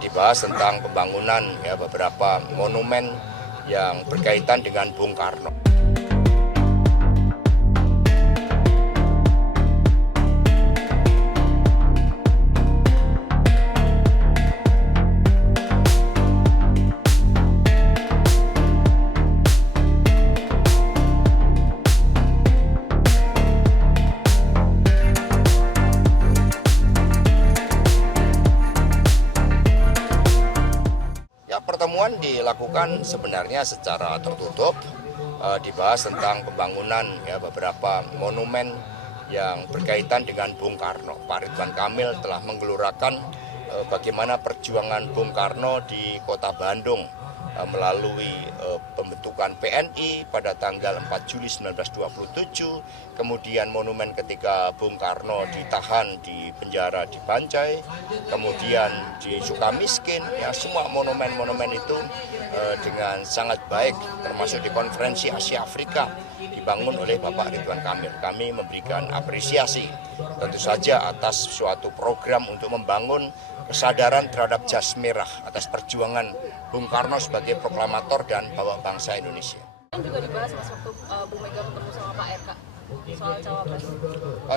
dibahas tentang pembangunan ya beberapa monumen yang berkaitan dengan Bung Karno. Pertemuan dilakukan sebenarnya secara tertutup, dibahas tentang pembangunan ya beberapa monumen yang berkaitan dengan Bung Karno. Pak Ridwan Kamil telah menggelurakan bagaimana perjuangan Bung Karno di Kota Bandung melalui pembentukan PNI pada tanggal 4 Juli 1927, kemudian monumen ketika Bung Karno ditahan di penjara di Bancai, kemudian di Sukamiskin, ya semua monumen-monumen itu dengan sangat baik, termasuk di konferensi Asia Afrika dibangun oleh Bapak Ridwan Kamil. Kami memberikan apresiasi tentu saja atas suatu program untuk membangun kesadaran terhadap jas merah atas perjuangan Bung Karno sebagai proklamator dan bawa bangsa Indonesia. Juga dibahas Mas waktu Bu Mega ketemu sama Pak RK soal cawapres.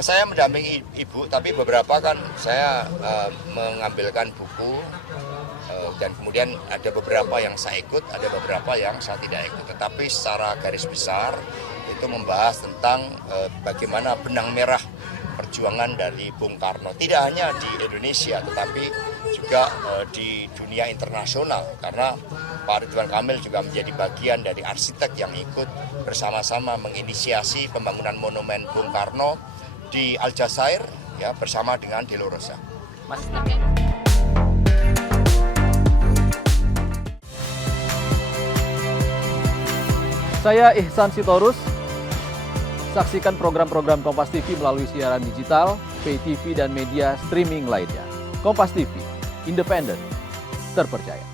Saya mendampingi Ibu, tapi beberapa kan saya mengambilkan buku dan kemudian ada beberapa yang saya ikut, ada beberapa yang saya tidak ikut. Tetapi secara garis besar itu membahas tentang bagaimana benang merah perjuangan dari Bung Karno, tidak hanya di Indonesia tetapi juga di dunia internasional, karena Pak Ridwan Kamil juga menjadi bagian dari arsitek yang ikut bersama-sama menginisiasi pembangunan monumen Bung Karno di Aljazair ya bersama dengan De La Rosa. Mas. Saya Ihsan Sitorus. Saksikan program-program Kompas TV melalui siaran digital, pay TV, dan media streaming lainnya. Kompas TV, independen, terpercaya.